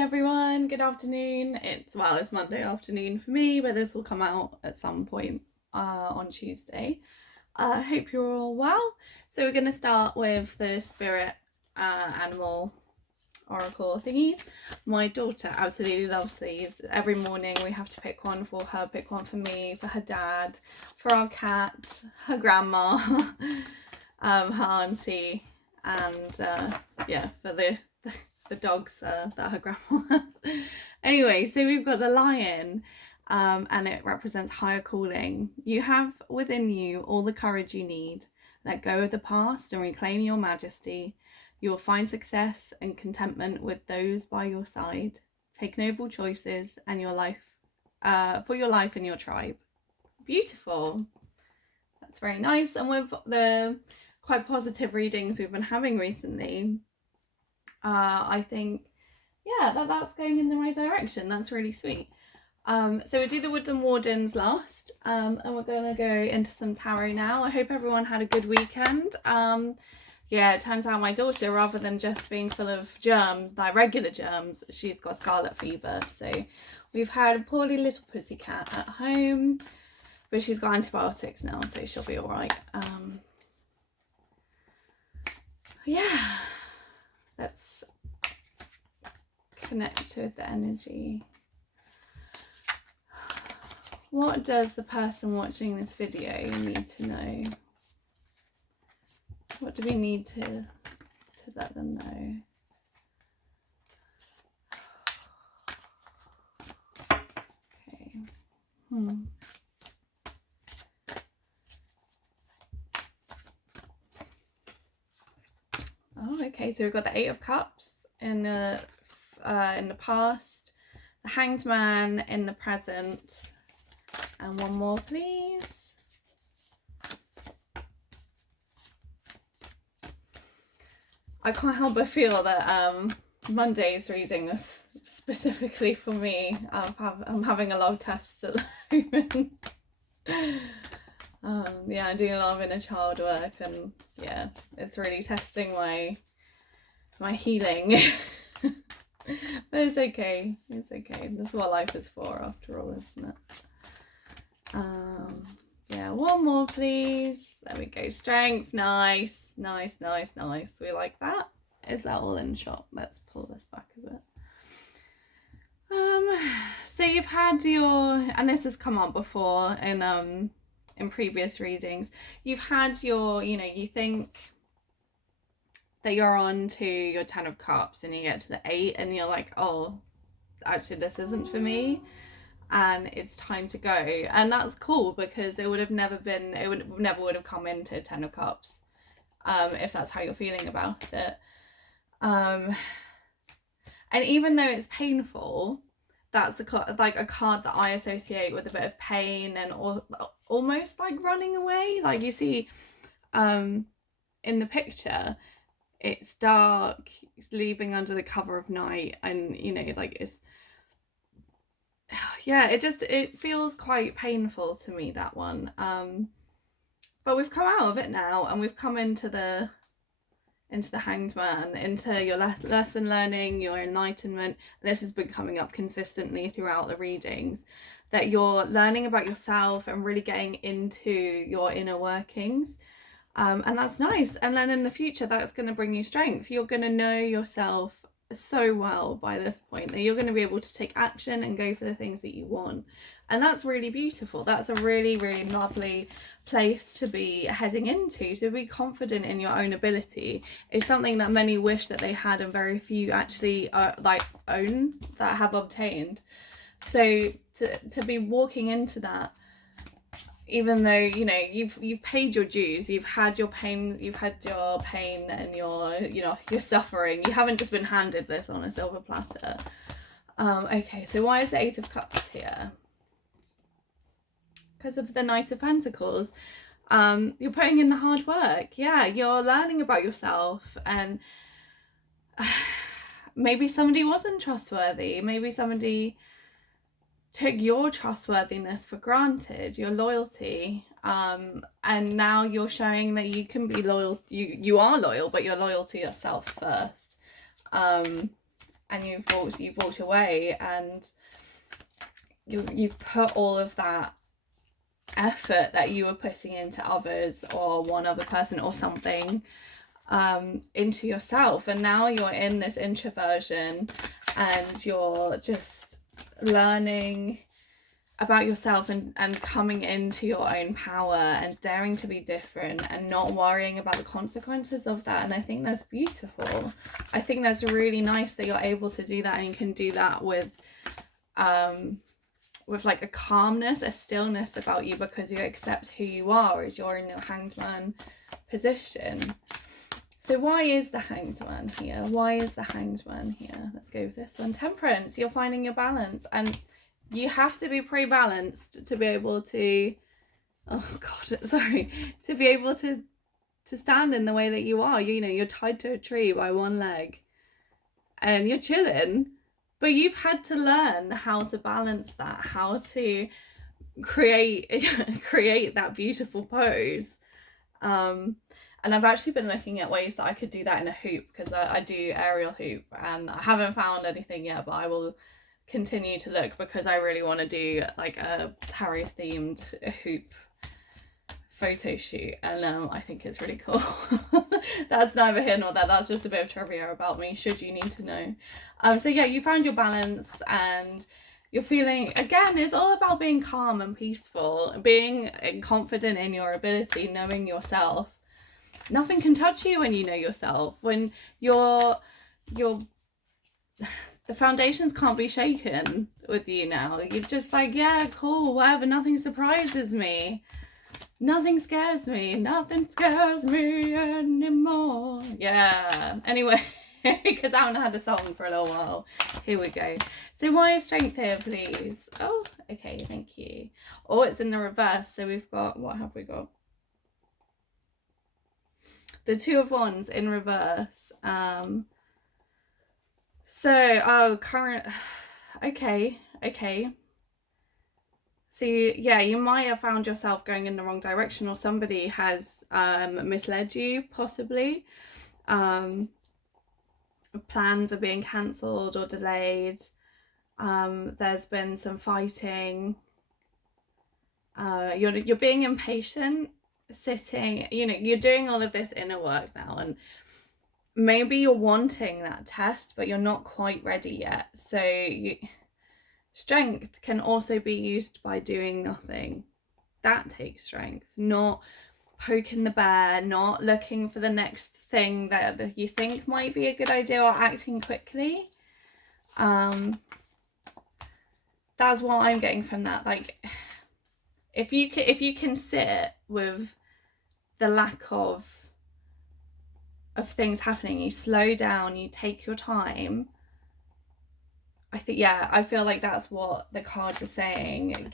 everyone, good afternoon. It's Monday afternoon for me, but this will come out at some point on Tuesday. I hope you're all well. So we're going to start with the spirit animal oracle thingies. My daughter absolutely loves these. Every morning we have to pick one for her, pick one for me, for her dad, for our cat, her grandma, her auntie, and for the dogs that her grandma has. Anyway, so we've got the lion, and it represents higher calling. You have within you all the courage you need. Let go of the past and reclaim your majesty. You will find success and contentment with those by your side. Take noble choices and your life, for your life and your tribe. Beautiful. That's very nice. And with the quite positive readings we've been having recently, I think, that's going in the right direction. That's really sweet. So we'll do the Woodland Wardens last, and we're going to go into some tarot now. I hope everyone had a good weekend. It turns out my daughter, rather than just being full of germs, like regular germs, she's got scarlet fever. So we've had a poorly little pussycat at home, but she's got antibiotics now, so she'll be all right. Let's connect with the energy. What does the person watching this video need to know? What do we need to let them know? Okay. Oh, okay. So we've got the Eight of Cups in the past, the Hanged Man in the present, and one more, please. I can't help but feel that Monday's reading was specifically for me. I'm having a lot of tests at the moment. I'm doing a lot of inner child work, and it's really testing my healing. But it's okay. It's okay. That's what life is for, after all, isn't it? One more, please. There we go. Strength. Nice. We like that. Is that all in shot? Let's pull this back a bit. So you've had and this has come up before in previous readings. You've had you think that you're on to your 10 of Cups, and you get to the 8, and you're like, oh, actually this isn't for me, and it's time to go. And that's cool, because it would never would have come into 10 of Cups if that's how you're feeling about it. And even though it's painful, that's a card that I associate with a bit of pain and almost like running away. Like you see in the picture, it's dark, it's leaving under the cover of night, and it feels quite painful to me, that one. But we've come out of it now, and we've come into the Hanged Man, into your lesson learning, your enlightenment. This has been coming up consistently throughout the readings, that you're learning about yourself and really getting into your inner workings. And that's nice. And then in the future, that's going to bring you strength. You're going to know yourself so well by this point that you're going to be able to take action and go for the things that you want. And that's really beautiful. That's a really, really lovely place to be heading into. To be confident in your own ability is something that many wish that they had, and very few actually own, that have obtained. So to be walking into that, even though you've paid your dues, you've had your pain and your suffering, you haven't just been handed this on a silver platter. Okay, so why is the Eight of Cups here? Because of the Knight of Pentacles. You're putting in the hard work. You're learning about yourself, and maybe somebody wasn't trustworthy, maybe somebody took your trustworthiness for granted, your loyalty, and now you're showing that you can be loyal. You are loyal, but you're loyal to yourself first. and you've walked away, and you've put all of that effort that you were putting into others or one other person or something into yourself, and now you're in this introversion and you're just learning about yourself and coming into your own power and daring to be different and not worrying about the consequences of that. And I think that's beautiful. I think that's really nice that you're able to do that, and you can do that with like a calmness, a stillness about you, because you accept who you are as you're in your Hanged Man position. So why is the Hanged Man here? Why is the Hanged Man here? Let's go with this one. Temperance. You're finding your balance, and you have to be pre-balanced to be able to, to be able to stand in the way that you are. You know, you're tied to a tree by one leg and you're chilling, but you've had to learn how to balance that, how to create that beautiful pose. And I've actually been looking at ways that I could do that in a hoop, because I do aerial hoop, and I haven't found anything yet, but I will continue to look, because I really want to do like a tarot themed hoop photo shoot, and I think it's really cool. That's neither here nor there. That's just a bit of trivia about me, should you need to know. So yeah, you found your balance, and you're feeling, again, it's all about being calm and peaceful, being confident in your ability, knowing yourself. Nothing can touch you when you know yourself. When the foundations can't be shaken with you now. You're just like, yeah, cool, whatever, nothing surprises me. Nothing scares me. Nothing scares me anymore. Yeah. Anyway, because I haven't had a song for a little while. Here we go. So why is strength here, please? Oh, okay, thank you. Oh, it's in the reverse. So we've got, what have we got? The Two of Wands in reverse. Current. Okay. So yeah, you might have found yourself going in the wrong direction, or somebody has misled you, possibly. Plans are being cancelled or delayed. There's been some fighting. You're being impatient, sitting, you're doing all of this inner work now, and maybe you're wanting that test, but you're not quite ready yet. So strength can also be used by doing nothing. That takes strength. Not poking the bear, not looking for the next thing that you think might be a good idea, or acting quickly. That's what I'm getting from that. Like, if you can sit with the lack of things happening, you slow down, you take your time. I feel like that's what the cards are saying.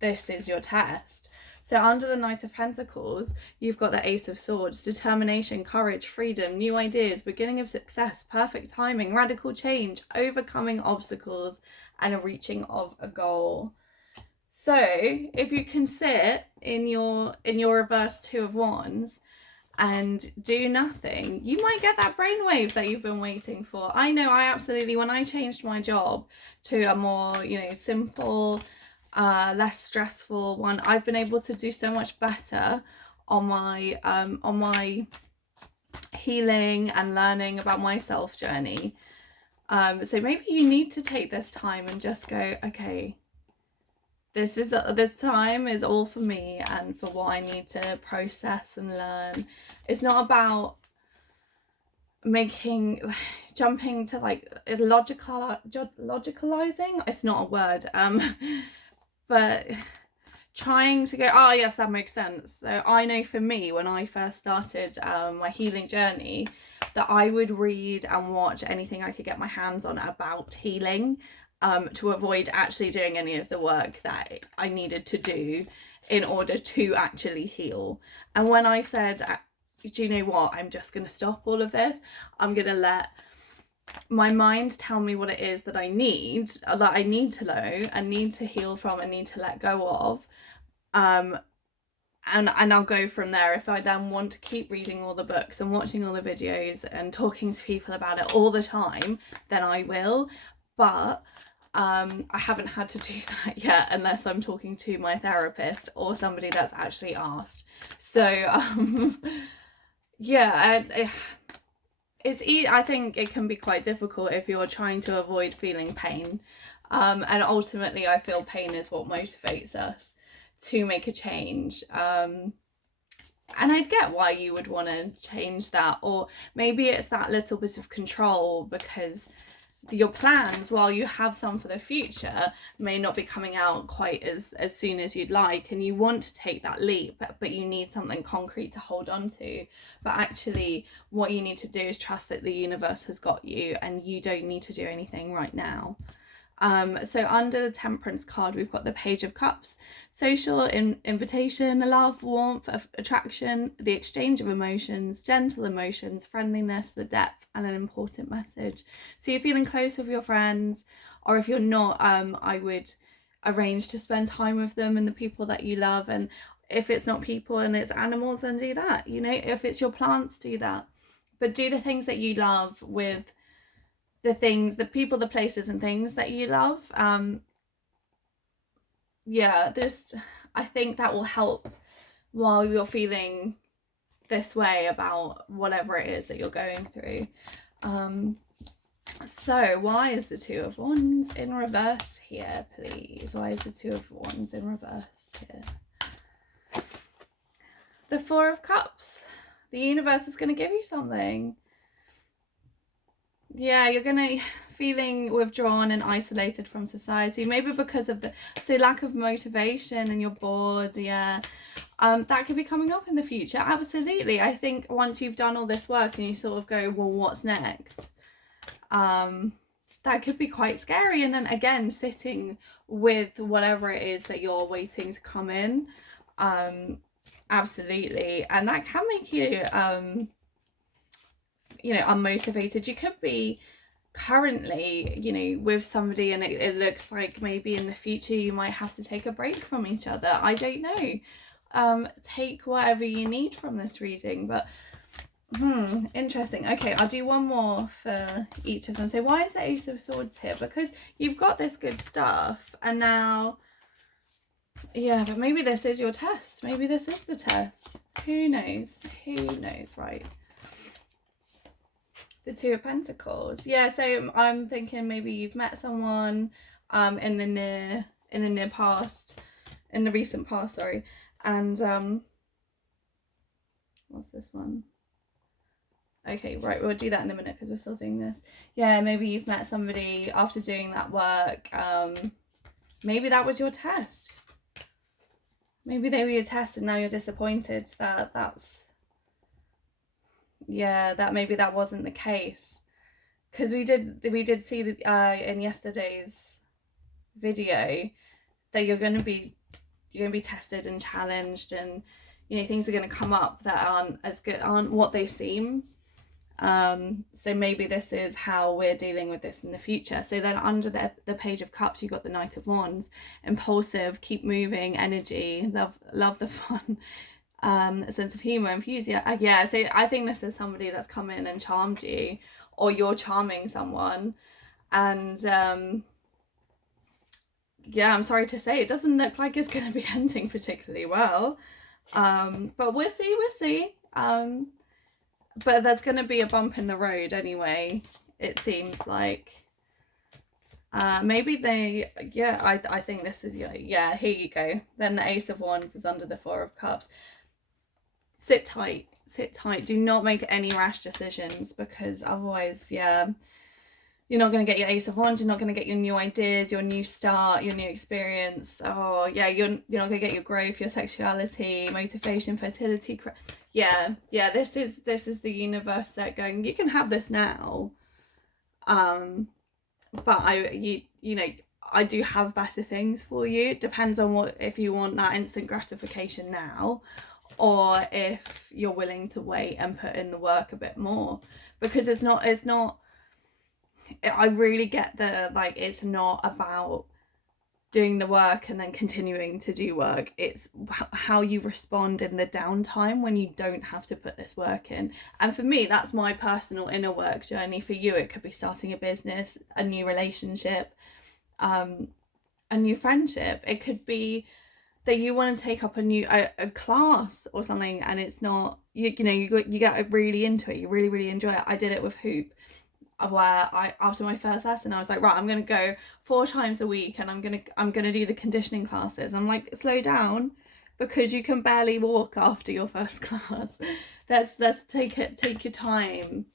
This is your test. So under the Knight of Pentacles, you've got the Ace of Swords: determination, courage, freedom, new ideas, beginning of success, perfect timing, radical change, overcoming obstacles, and a reaching of a goal. So if you can sit in your reverse Two of Wands and do nothing, you might get that brainwave that you've been waiting for. I know, I absolutely, when I changed my job to a more, simple, less stressful one, I've been able to do so much better on my healing and learning about myself journey. So maybe you need to take this time and just go, okay, this time is all for me and for what I need to process and learn. It's not about jumping to like logicalizing. It's not a word. But trying to go, oh yes, that makes sense. So I know for me, when I first started my healing journey, that I would read and watch anything I could get my hands on about healing, to avoid actually doing any of the work that I needed to do in order to actually heal. And when I said, do you know what, I'm just going to stop all of this, I'm going to let my mind tell me what it is that I need to know and need to heal from and need to let go of, and I'll go from there. If I then want to keep reading all the books and watching all the videos and talking to people about it all the time, then I will. But I haven't had to do that yet, unless I'm talking to my therapist or somebody that's actually asked. So yeah, I think it can be quite difficult if you're trying to avoid feeling pain. And ultimately I feel pain is what motivates us to make a change. And I'd get why you would want to change that, or maybe it's that little bit of control because your plans, while you have some for the future, may not be coming out quite as soon as you'd like, and you want to take that leap, but you need something concrete to hold on to. But actually what you need to do is trust that the universe has got you and you don't need to do anything right now. So under the Temperance card, we've got the Page of Cups: social invitation, love, warmth, attraction, the exchange of emotions, gentle emotions, friendliness, the depth, and an important message. So you're feeling close with your friends, or if you're not, I would arrange to spend time with them and the people that you love. And if it's not people and it's animals, then do that. You know, if it's your plants, do that. But do the things that you love with the things, the people, the places and things that you love. I think that will help while you're feeling this way about whatever it is that you're going through. So why is the Two of Wands in reverse here, please? Why is the Two of Wands in reverse here? The Four of Cups. The universe is going to give you something. Yeah, you're gonna feeling withdrawn and isolated from society, maybe because of the lack of motivation and you're bored. Yeah, that could be coming up in the future. Absolutely. I think once you've done all this work and you sort of go, well, what's next, that could be quite scary. And then again, sitting with whatever it is that you're waiting to come in, absolutely. And that can make you unmotivated. You could be currently, with somebody and it looks like maybe in the future you might have to take a break from each other. I don't know. Take whatever you need from this reading, but interesting. Okay, I'll do one more for each of them. So why is the Ace of Swords here? Because you've got this good stuff and now, yeah, but maybe this is your test. Maybe this is the test. Who knows, right? The Two of Pentacles. Yeah, so I'm thinking maybe you've met someone in the recent past, sorry. And what's this one? Okay, right, we'll do that in a minute because we're still doing this. Yeah, maybe you've met somebody after doing that work. Maybe that was your test. Maybe they were your test and now you're disappointed that maybe that wasn't the case, because we did see in yesterday's video that you're going to be tested and challenged, and things are going to come up that aren't what they seem. So maybe this is how we're dealing with this in the future. So then under the Page of Cups, you got the Knight of Wands: impulsive, keep moving, energy, love the fun, a sense of humor, enthusiasm. Yeah, so I think this is somebody that's come in and charmed you, or you're charming someone. And I'm sorry to say, it doesn't look like it's going to be ending particularly well. But we'll see. But there's going to be a bump in the road anyway, it seems like. Maybe I think this is here you go. Then the Ace of Wands is under the Four of Cups. Sit tight. Do not make any rash decisions, because otherwise, you're not going to get your Ace of Wands. You're not going to get your new ideas, your new start, your new experience. Oh, yeah, you're not going to get your growth, your sexuality, motivation, fertility. This is the universe that going, you can have this now. But I do have better things for you. It depends on if you want that instant gratification now, or if you're willing to wait and put in the work a bit more, because it's not I really get it's not about doing the work and then continuing to do work. It's how you respond in the downtime when you don't have to put this work in. And for me, that's my personal inner work journey. For you, it could be starting a business, a new relationship, a new friendship. It could be that you want to take up a class or something, and it's not, you get really into it, you really enjoy it. I did it with hoop, where after my first lesson I was like, right, I'm gonna go 4 times a week and I'm gonna do the conditioning classes. I'm like, slow down, because you can barely walk after your first class. Let's take your time.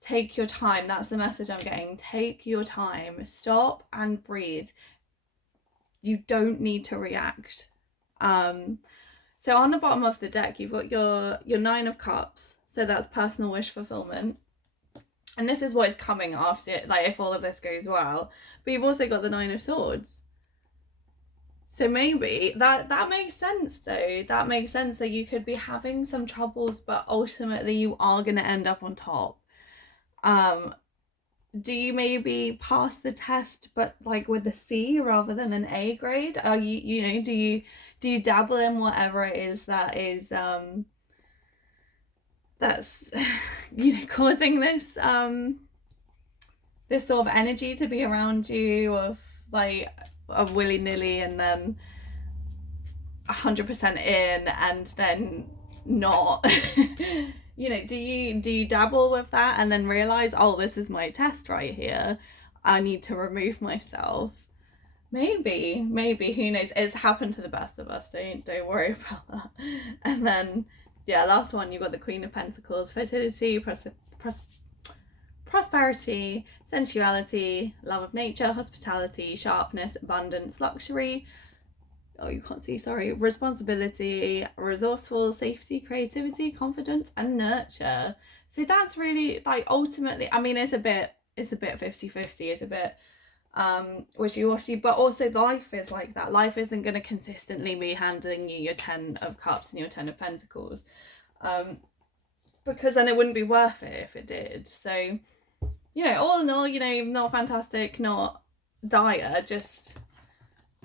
Take your time. That's the message I'm getting. Take your time. Stop and breathe. You don't need to react. So on the bottom of the deck, you've got your 9 of Cups. So that's personal wish fulfillment. And this is what is coming after it, like, if all of this goes well. But you've also got the 9 of Swords. So maybe that makes sense, though. That makes sense that you could be having some troubles, but ultimately you are going to end up on top. Do you maybe pass the test, but like with a C rather than an A grade? Are you do you dabble in whatever it is that is that's causing this this sort of energy to be around you, of willy-nilly and then 100% in and then not? Do you dabble with that and then realize, oh, this is my test right here, I need to remove myself? Maybe, who knows? It's happened to the best of us, don't worry about that. And then last one, you've got the Queen of Pentacles. Fertility, prosperity, sensuality, love of nature, hospitality, sharpness, abundance, luxury. Oh, you can't see, sorry. Responsibility, resourceful, safety, creativity, confidence, and nurture. So that's really, like, ultimately, I mean, it's a bit 50-50. It's a bit wishy-washy, but also life is like that. Life isn't going to consistently be handing you your 10 of Cups and your 10 of Pentacles, because then it wouldn't be worth it if it did. So, all in all, not fantastic, not dire, just,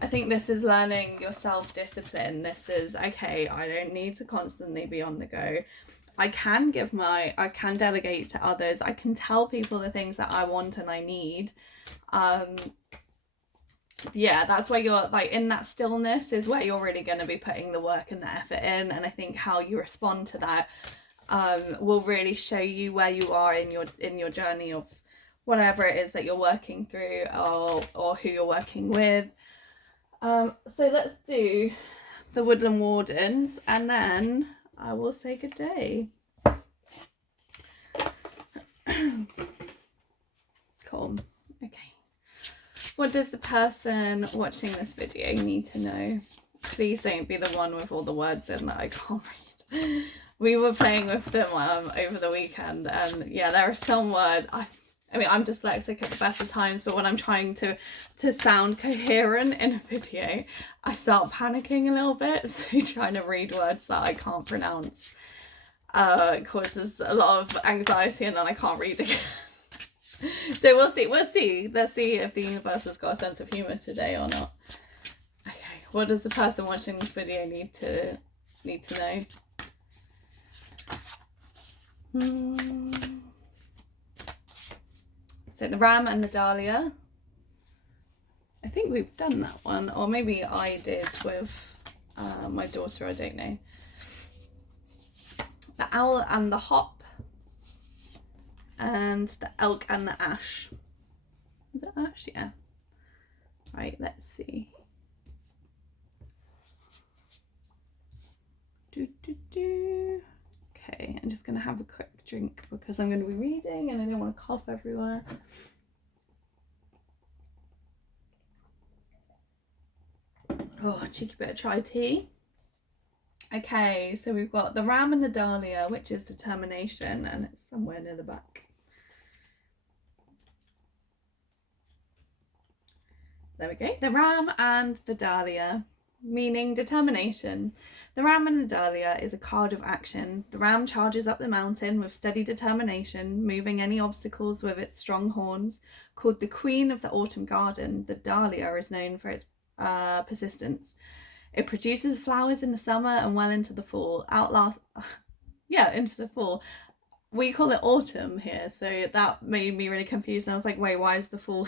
I think this is learning your self-discipline. This is, okay, I don't need to constantly be on the go. I can delegate to others. I can tell people the things that I want and I need. That's where you're, like, in that stillness is where you're really going to be putting the work and the effort in. And I think how you respond to that will really show you where you are in your journey of whatever it is that you're working through, or who you're working with. So let's do the Woodland Wardens, and then I will say good day. Cool. Okay. What does the person watching this video need to know? Please don't be the one with all the words in that I can't read. We were playing with them over the weekend, and there are some words. I mean, I'm dyslexic at the best of times, but when I'm trying to sound coherent in a video, I start panicking a little bit. So trying to read words that I can't pronounce causes a lot of anxiety, and then I can't read again. So we'll see. Let's see if the universe has got a sense of humour today or not. Okay, what does the person watching this video need to know? So the Ram and the Dahlia. I think we've done that one, or maybe I did with my daughter, I don't know. The Owl and the Hop, and the Elk and the Ash. Is it Ash? Yeah. Right, let's see. Okay, I'm just going to have a quick drink because I'm going to be reading and I don't want to cough everywhere. Oh, cheeky bit of chai tea. Okay, so we've got the Ram and the Dahlia, which is determination, and it's somewhere near the back. There we go. The Ram and the Dahlia, meaning determination. The Ram and the Dahlia is a card of action. The ram charges up the mountain with steady determination, moving any obstacles with its strong horns. Called the Queen of the Autumn Garden, the Dahlia is known for its persistence. It produces flowers in the summer and well into the fall. Into the fall. We call it autumn here, so that made me really confused. And I was like, wait, why is the fall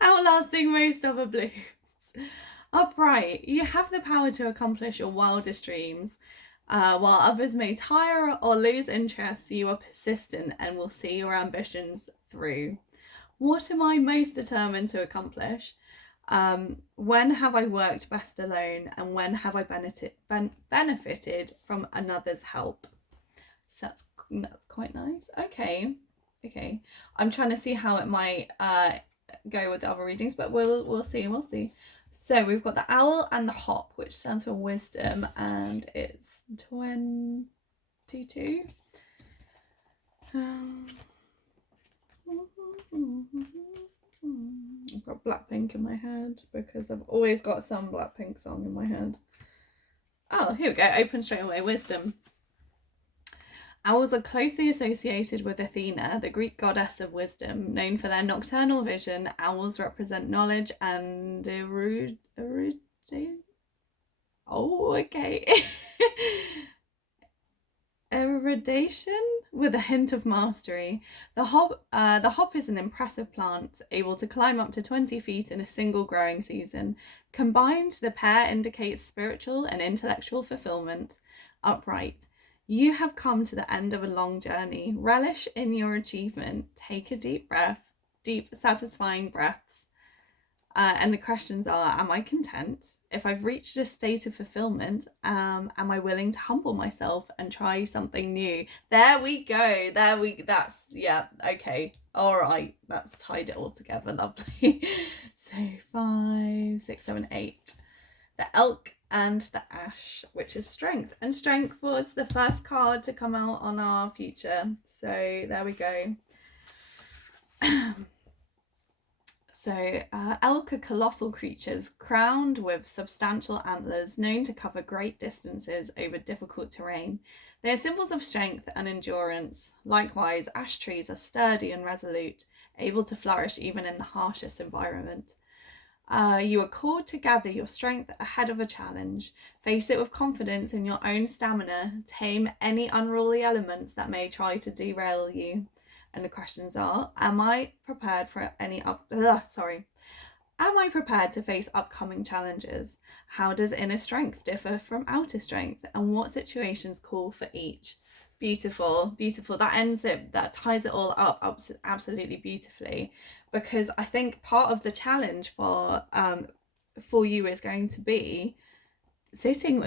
outlasting most other blooms? Upright, you have the power to accomplish your wildest dreams. While others may tire or lose interest, you are persistent and will see your ambitions through. What am I most determined to accomplish? When have I worked best alone, and when have I benefited from another's help? So that's quite nice. Okay. I'm trying to see how it might go with the other readings, but we'll see. So we've got the owl and the hop, which stands for wisdom, and it's 22. I've got Blackpink in my head because I've always got some Blackpink song in my head. Oh, here we go. Open straight away. Wisdom. Owls are closely associated with Athena, the Greek goddess of wisdom. Known for their nocturnal vision, owls represent knowledge and erudition with a hint of mastery. The hop is an impressive plant, able to climb up to 20 feet in a single growing season. Combined, the pair indicates spiritual and intellectual fulfillment. Upright. You have come to the end of a long journey. Relish in your achievement. Take a deep breath, deep, satisfying breaths. And the questions are, am I content? If I've reached a state of fulfillment, am I willing to humble myself and try something new? There we go. Okay. All right. That's tied it all together. Lovely. So 5, 6, 7, 8. The elk and the ash, which is strength. And strength was the first card to come out on our future. So there we go. So elk are colossal creatures crowned with substantial antlers, known to cover great distances over difficult terrain. They are symbols of strength and endurance. Likewise, ash trees are sturdy and resolute, able to flourish even in the harshest environment. You are called to gather your strength ahead of a challenge. Face it with confidence in your own stamina. Tame any unruly elements that may try to derail you. And the questions are, am I prepared to face upcoming challenges? How does inner strength differ from outer strength? And what situations call for each? Beautiful. That ties it all up absolutely beautifully, because I think part of the challenge for you is going to be sitting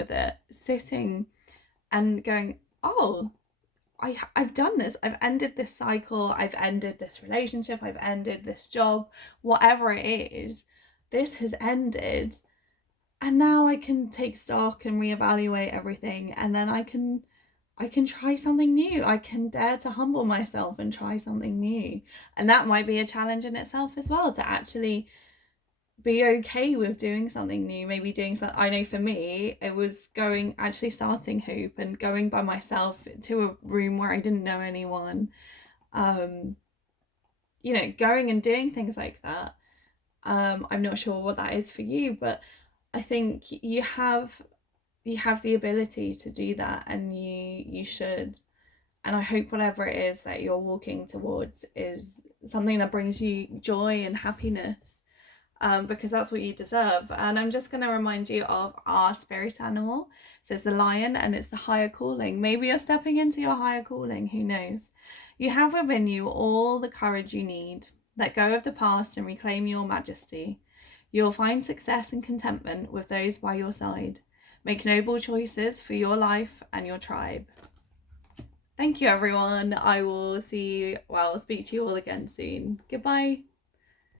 and going, oh, I've done this. I've ended this cycle. I've ended this relationship. I've ended this job. Whatever it is, this has ended. And now I can take stock and reevaluate everything. And then I can try something new. I can dare to humble myself and try something new. And that might be a challenge in itself as well, to actually be okay with doing something new. Maybe doing something, I know for me, it was starting Hoop and going by myself to a room where I didn't know anyone. Going and doing things like that. I'm not sure what that is for you, but I think you have the ability to do that, and you should. And I hope whatever it is that you're walking towards is something that brings you joy and happiness, because that's what you deserve. And I'm just going to remind you of our spirit animal. It says the lion, and it's the higher calling. Maybe you're stepping into your higher calling, who knows? You have within you all the courage you need. Let go of the past and reclaim your majesty. You'll find success and contentment with those by your side. Make noble choices for your life and your tribe. Thank you, everyone. I will speak to you all again soon. Goodbye.